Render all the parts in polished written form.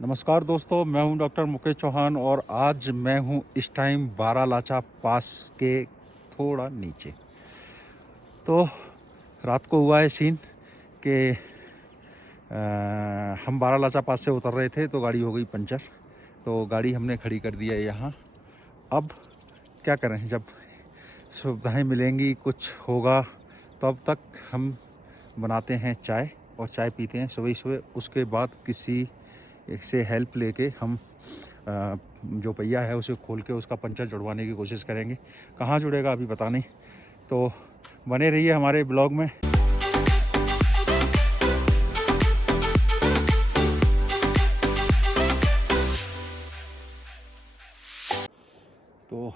नमस्कार दोस्तों, मैं हूं डॉक्टर मुकेश चौहान और आज मैं हूं इस टाइम बारालाचा पास के थोड़ा नीचे। तो रात को हुआ है सीन कि हम बारालाचा पास से उतर रहे थे तो गाड़ी हो गई पंचर। तो गाड़ी हमने खड़ी कर दी है यहाँ। अब क्या करें, जब सुविधाएं मिलेंगी, कुछ होगा, तब तक हम बनाते हैं चाय और चाय पीते हैं सुबह सुबह। उसके बाद किसी से हेल्प लेके हम जो पहिया है उसे खोल के उसका पंचर जुड़वाने की कोशिश करेंगे। कहाँ जुड़ेगा अभी पता नहीं, तो बने रहिए हमारे ब्लॉग में। तो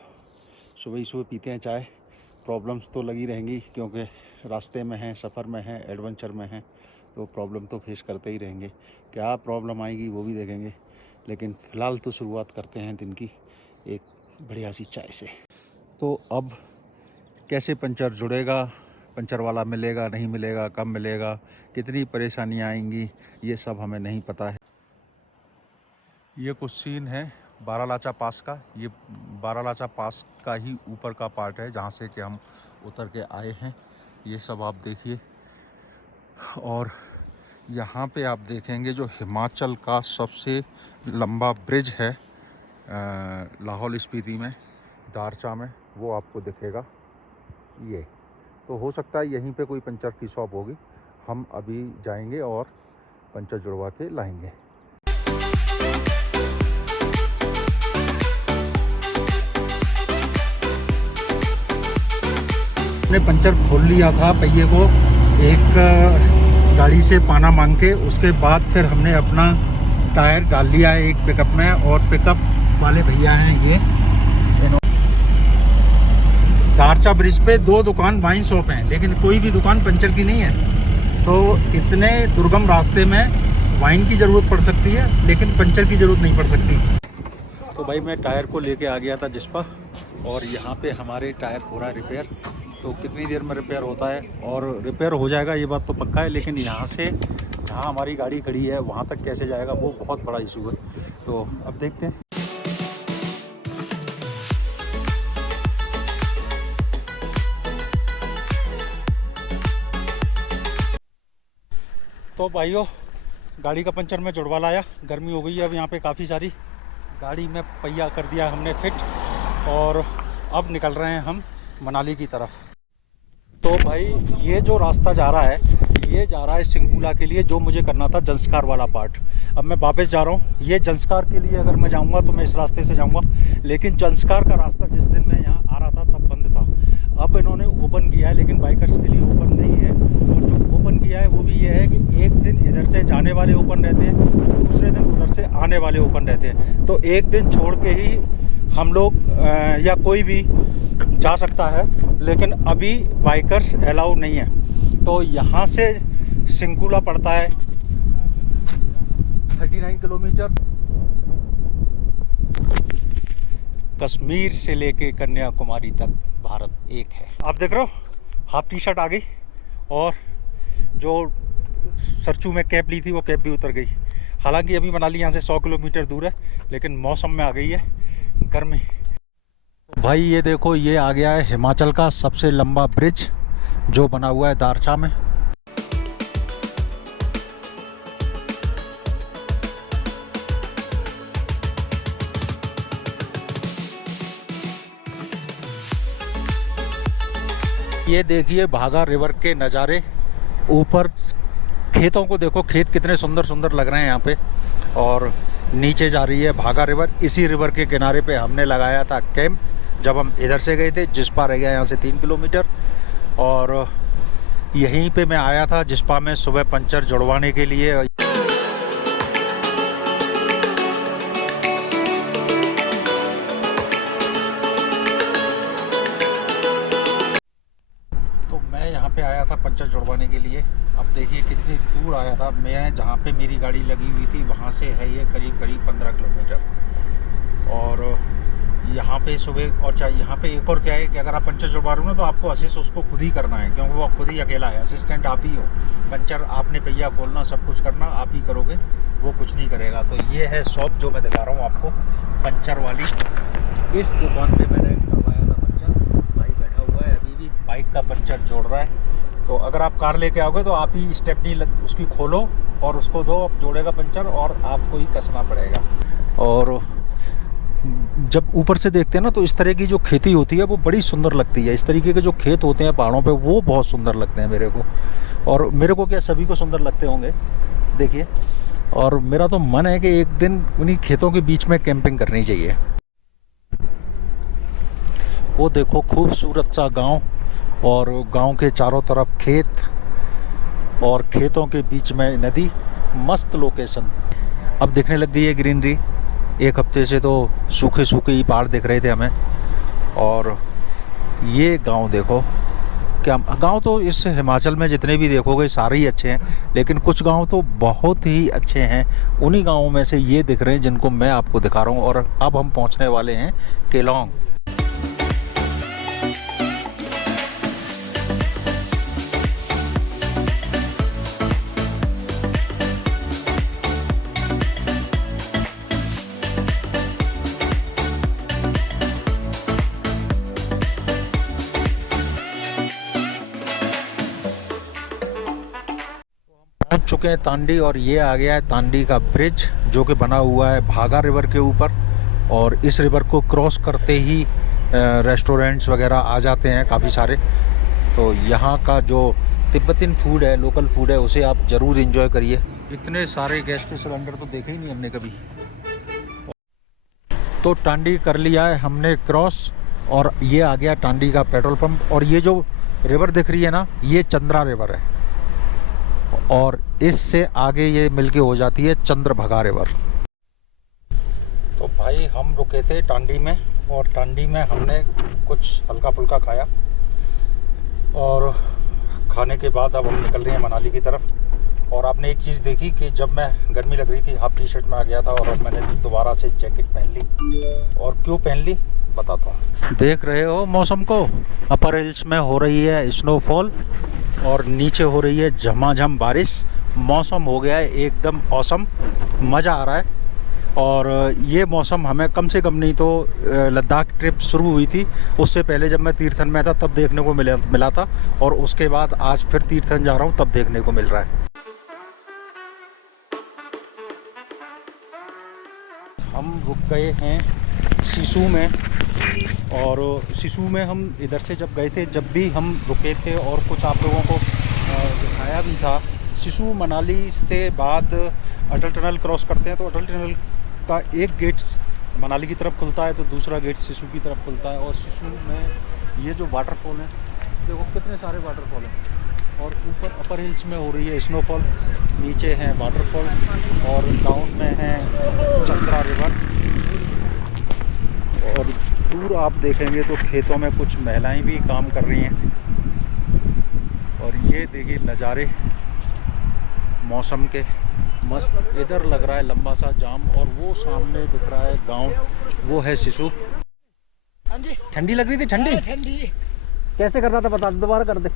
सुबह ही सुबह पीते हैं चाय। प्रॉब्लम्स तो लगी रहेंगी क्योंकि रास्ते में हैं, सफ़र में हैं, एडवेंचर में हैं, तो प्रॉब्लम तो फेस करते ही रहेंगे। क्या प्रॉब्लम आएगी वो भी देखेंगे, लेकिन फ़िलहाल तो शुरुआत करते हैं दिन की एक बढ़िया सी चाय से। तो अब कैसे पंचर जुड़ेगा, पंचर वाला मिलेगा नहीं मिलेगा, कब मिलेगा, कितनी परेशानियाँ आएंगी, ये सब हमें नहीं पता है। ये कुछ सीन है बारालाचा पास का। ये बारालाचा पास का ही ऊपर का पार्ट है जहाँ से कि हम उतर के आए हैं। ये सब आप देखिए। और यहाँ पे आप देखेंगे जो हिमाचल का सबसे लंबा ब्रिज है लाहौल स्पीति में, दारचा में, वो आपको दिखेगा। ये तो हो सकता है यहीं पे कोई पंचर की शॉप होगी। हम अभी जाएंगे और पंचर जुड़वा के लाएंगे। हमने पंचर खोल लिया था पहिए को, एक गाड़ी से पाना मांग के। उसके बाद फिर हमने अपना टायर डाल लिया है एक पिकअप में, और पिकअप वाले भैया हैं ये। दारचा ब्रिज पे 2 दुकान वाइन शॉप हैं, लेकिन कोई भी दुकान पंचर की नहीं है। तो इतने दुर्गम रास्ते में वाइन की ज़रूरत पड़ सकती है, लेकिन पंचर की ज़रूरत नहीं पड़ सकती। तो भाई मैं टायर को लेके आ गया था जिस्पा, और यहाँ पे हमारे टायर हो रहा है रिपेयर। तो कितनी देर में रिपेयर होता है, और रिपेयर हो जाएगा ये बात तो पक्का है, लेकिन यहाँ से जहाँ हमारी गाड़ी खड़ी है वहाँ तक कैसे जाएगा वो बहुत बड़ा इशू है। तो अब देखते हैं। तो भाइयों, गाड़ी का पंचर में जुड़वा लाया। गर्मी हो गई है अब यहाँ पे काफ़ी सारी। गाड़ी में पहिया कर दिया हमने फिट, और अब निकल रहे हैं हम मनाली की तरफ। तो भाई ये जो रास्ता जा रहा है, ये जा रहा है सिंकुला के लिए, जो मुझे करना था जंस्कार वाला पार्ट। अब मैं वापस जा रहा हूँ। ये जंस्कार के लिए अगर मैं जाऊँगा तो मैं इस रास्ते से जाऊँगा, लेकिन जंस्कार का रास्ता जिस दिन मैं यहाँ आ रहा था तब बंद था। अब इन्होंने ओपन किया है, लेकिन बाइकर्स के लिए ओपन नहीं है। और जो ओपन किया है वो भी ये है कि एक दिन इधर से जाने वाले ओपन रहते हैं, दूसरे दिन उधर से आने वाले ओपन रहते हैं। तो एक दिन छोड़ के ही हम लोग या कोई भी जा सकता है, लेकिन अभी बाइकर्स अलाउ नहीं है। तो यहाँ से सिंकुला पड़ता है 39 किलोमीटर। कश्मीर से लेके कन्याकुमारी तक भारत एक है। आप देख रहे हो, हाफ टी शर्ट आ गई, और जो सरचू में कैप ली थी वो कैप भी उतर गई। हालांकि अभी मनाली यहाँ से 100 किलोमीटर दूर है, लेकिन मौसम में आ गई है गर्मी। भाई ये देखो, ये आ गया है हिमाचल का सबसे लंबा ब्रिज जो बना हुआ है दारचा में। ये देखिए भागा रिवर के नज़ारे। ऊपर खेतों को देखो, खेत कितने सुंदर सुंदर लग रहे हैं यहाँ पे, और नीचे जा रही है भागा रिवर। इसी रिवर के किनारे पे हमने लगाया था कैंप जब हम इधर से गए थे। जिस्पा रह गया यहाँ से 3 किलोमीटर, और यहीं पे मैं आया था जिस्पा में सुबह पंचर जुड़वाने के लिए। तो मैं यहाँ पे आया था पंचर जुड़वाने के लिए। अब देखिए कितनी दूर आया था मैं। जहाँ पे मेरी गाड़ी लगी हुई थी वहाँ से है ये करीब 15 किलोमीटर। और यहाँ पे सुबह और चाहिए। यहाँ पे एक और क्या है कि अगर आप पंचर छुड़वा रहे हो ना तो आपको असिस्ट उसको खुद ही करना है, क्योंकि वो खुद ही अकेला है, असिस्टेंट आप ही हो। पंचर आपने पहिया खोलना, सब कुछ करना आप ही करोगे, वो कुछ नहीं करेगा। तो ये है शॉप जो मैं दिखा रहा हूँ आपको, पंचर वाली। इस दुकान पे मैंने करवाया था पंचर। भाई बैठा हुआ है अभी भी, बाइक का पंचर जोड़ रहा है। तो अगर आप कार लेके आओगे तो आप ही स्टेपनी उसकी खोलो और उसको दो, अब जोड़ेगा पंचर और आपको ही कसना पड़ेगा। और जब ऊपर से देखते हैं ना तो इस तरह की जो खेती होती है वो बड़ी सुंदर लगती है। इस तरीके के जो खेत होते हैं पहाड़ों पे वो बहुत सुंदर लगते हैं मेरे को, और मेरे को क्या सभी को सुंदर लगते होंगे, देखिए। और मेरा तो मन है कि एक दिन उन्हीं खेतों के बीच में कैंपिंग करनी चाहिए। वो देखो खूबसूरत सा गांव, और गांव के चारों तरफ खेत और खेतों के बीच में नदी। मस्त लोकेशन। अब दिखने लग गई है ग्रीनरी। एक हफ्ते से तो सूखे सूखे ही पहाड़ दिख रहे थे हमें। और ये गांव देखो, क्या गांव तो इस हिमाचल में जितने भी देखोगे सारे ही अच्छे हैं, लेकिन कुछ गांव तो बहुत ही अच्छे हैं। उन्हीं गांवों में से ये दिख रहे हैं जिनको मैं आपको दिखा रहा हूँ। और अब हम पहुँचने वाले हैं केलोंग। पहुंच चुके हैं तांडी, और ये आ गया है तांडी का ब्रिज जो कि बना हुआ है भागा रिवर के ऊपर। और इस रिवर को क्रॉस करते ही रेस्टोरेंट्स वगैरह आ जाते हैं काफ़ी सारे। तो यहाँ का जो तिब्बतन फूड है, लोकल फूड है, उसे आप ज़रूर एंजॉय करिए। इतने सारे गैस के सिलेंडर तो देखे ही नहीं हमने कभी। तो तांडी कर लिया है हमने क्रॉस, और ये आ गया तांडी का पेट्रोल पंप। और ये जो रिवर दिख रही है ना, ये चंद्रा रिवर है, और इससे आगे ये मिलके हो जाती है चंद्रभागा रिवर। तो भाई हम रुके थे टांडी में, और टांडी में हमने कुछ हल्का फुल्का खाया, और खाने के बाद अब हम निकल रहे हैं मनाली की तरफ। और आपने एक चीज़ देखी कि जब मैं गर्मी लग रही थी हाफ टी शर्ट में आ गया था, और अब मैंने दोबारा से जैकेट पहन ली। और क्यों पहन ली बताता हूँ। देख रहे हो मौसम को, अपर हिल्स में हो रही है स्नोफॉल और नीचे हो रही है झमाझम बारिश। मौसम हो गया है एकदम औसम, मज़ा आ रहा है। और ये मौसम हमें कम से कम नहीं तो लद्दाख ट्रिप शुरू हुई थी उससे पहले जब मैं तीर्थन में था तब देखने को मिला था, और उसके बाद आज फिर तीर्थन जा रहा हूँ तब देखने को मिल रहा है। हम रुक गए हैं सिसु में, और सिसु में हम इधर से जब गए थे, जब भी हम रुके थे और कुछ आप लोगों को दिखाया भी था। सिसु मनाली से बाद अटल टनल क्रॉस करते हैं, तो अटल टनल का एक गेट मनाली की तरफ खुलता है तो दूसरा गेट सिसु की तरफ खुलता है। और सिसु में ये जो वाटरफॉल है, देखो कितने सारे वाटरफॉल हैं। और ऊपर अपर हिल्स में हो रही है स्नोफॉल, नीचे है वाटरफॉल, और डाउन में है चंद्रा रिवर। और दूर आप देखेंगे तो खेतों में कुछ महिलाएं भी काम कर रही हैं। और ये देखिए नज़ारे मौसम के मस्त। इधर लग रहा है लंबा सा जाम, और वो सामने दिख रहा है गांव, वो है सिसु। ठंडी लग रही थी? ठंडी ठंडी कैसे कर रहा था बता, दोबारा कर दे।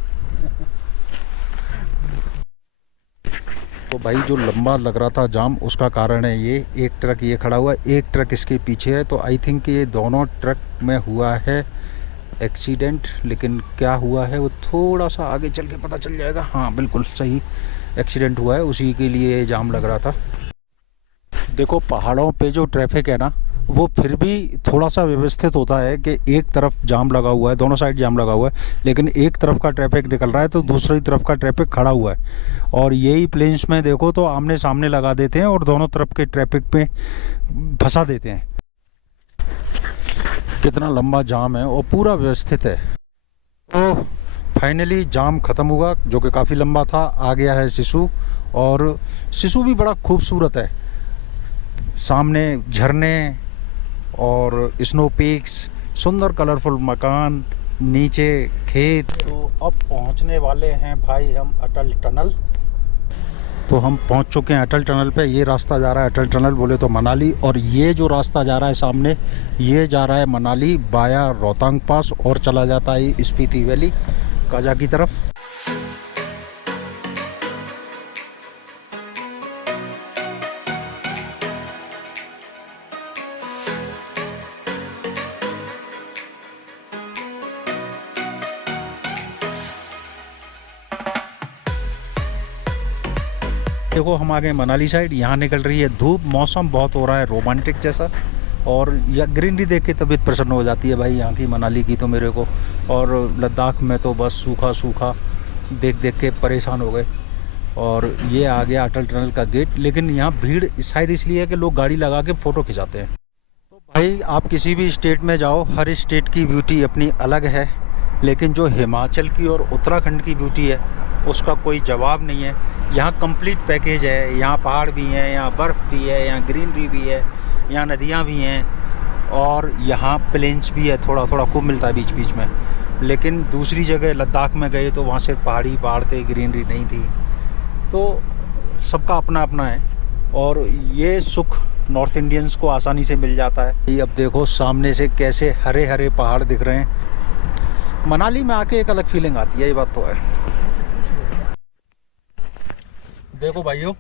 तो भाई जो लंबा लग रहा था जाम, उसका कारण है ये एक ट्रक ये खड़ा हुआ है, एक ट्रक इसके पीछे है। तो आई थिंक ये दोनों ट्रक में हुआ है एक्सीडेंट, लेकिन क्या हुआ है वो थोड़ा सा आगे चल के पता चल जाएगा। हाँ बिल्कुल सही एक्सीडेंट हुआ है, उसी के लिए जाम लग रहा था। देखो पहाड़ों पे जो ट्रैफिक है ना, वो फिर भी थोड़ा सा व्यवस्थित होता है कि एक तरफ जाम लगा हुआ है, दोनों साइड जाम लगा हुआ है, लेकिन एक तरफ का ट्रैफिक निकल रहा है तो दूसरी तरफ का ट्रैफिक खड़ा हुआ है। और यही प्लेन्स में देखो तो आमने सामने लगा देते हैं और दोनों तरफ के ट्रैफिक पे फंसा देते हैं। कितना लंबा जाम है और पूरा व्यवस्थित है। तो फाइनली जाम ख़त्म हुआ जो कि काफ़ी लंबा था। आ गया है सिसु, और सिसु भी बड़ा खूबसूरत है। सामने झरने और स्नो पीक्स, सुंदर कलरफुल मकान, नीचे खेत। तो अब पहुंचने वाले हैं भाई हम अटल टनल। तो हम पहुंच चुके हैं अटल टनल पे। ये रास्ता जा रहा है अटल टनल बोले तो मनाली, और ये जो रास्ता जा रहा है सामने, ये जा रहा है मनाली बाया रोहतांग पास और चला जाता है स्पीति वैली काजा की तरफ। देखो हम आ गए मनाली साइड, यहाँ निकल रही है धूप, मौसम बहुत हो रहा है रोमांटिक जैसा, और या ग्रीनरी देख के तबीयत प्रसन्न हो जाती है भाई यहाँ की, मनाली की तो मेरे को। और लद्दाख में तो बस सूखा सूखा देख देख के परेशान हो गए। और ये आ गया अटल टनल का गेट, लेकिन यहाँ भीड़ शायद इसलिए है कि लोग गाड़ी लगा के फ़ोटो खिंचाते हैं। तो भाई आप किसी भी स्टेट में जाओ, हर स्टेट की ब्यूटी अपनी अलग है, लेकिन जो हिमाचल की और उत्तराखंड की ब्यूटी है उसका कोई जवाब नहीं है। यहाँ कंप्लीट पैकेज है, यहाँ पहाड़ भी हैं, यहाँ बर्फ़ भी है, यहाँ ग्रीनरी भी है, यहाँ नदियाँ भी हैं, और यहाँ प्लेन्स भी है, थोड़ा थोड़ा खूब मिलता है बीच बीच में। लेकिन दूसरी जगह लद्दाख में गए तो वहाँ सिर्फ पहाड़ थे, ग्रीनरी नहीं थी। तो सबका अपना अपना है, और ये सुख नॉर्थ इंडियंस को आसानी से मिल जाता है। ये अब देखो सामने से कैसे हरे हरे पहाड़ दिख रहे हैं। मनाली में आके एक अलग फीलिंग आती है, ये बात तो है। देखो भाइयों,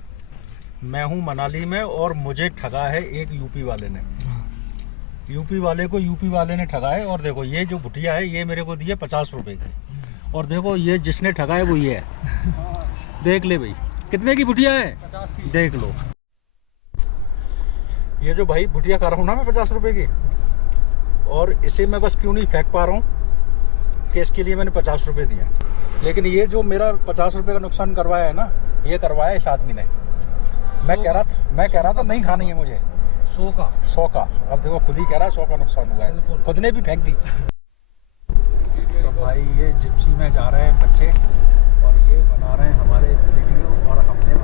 मैं हूँ मनाली में और मुझे ठगा है एक यूपी वाले ने। यूपी वाले ने ठगा है। और देखो ये जो भुटिया है ये मेरे को दी है 50 रुपए की, और देखो ये जिसने ठगा है वो ये है। देख ले भाई कितने की भुटिया है, 50 की। देख लो ये जो भाई भुटिया खा रहा हूँ ना मैं 50 रुपए की, और इसे मैं बस क्यों नहीं फेंक पा रहा हूँ कि इसके लिए मैंने 50 रुपए दिया। लेकिन ये जो मेरा 50 रुपए का नुकसान करवाया है ना, ये करवाया इस आदमी ने। मैं कह रहा था नहीं खानी है मुझे 100 का। अब देखो खुद ही कह रहा है 100 का नुकसान हुआ है, खुद ने भी फेंक दी। तो भाई ये जिप्सी में जा रहे हैं बच्चे, और ये बना रहे हैं हमारे वीडियो, और हमने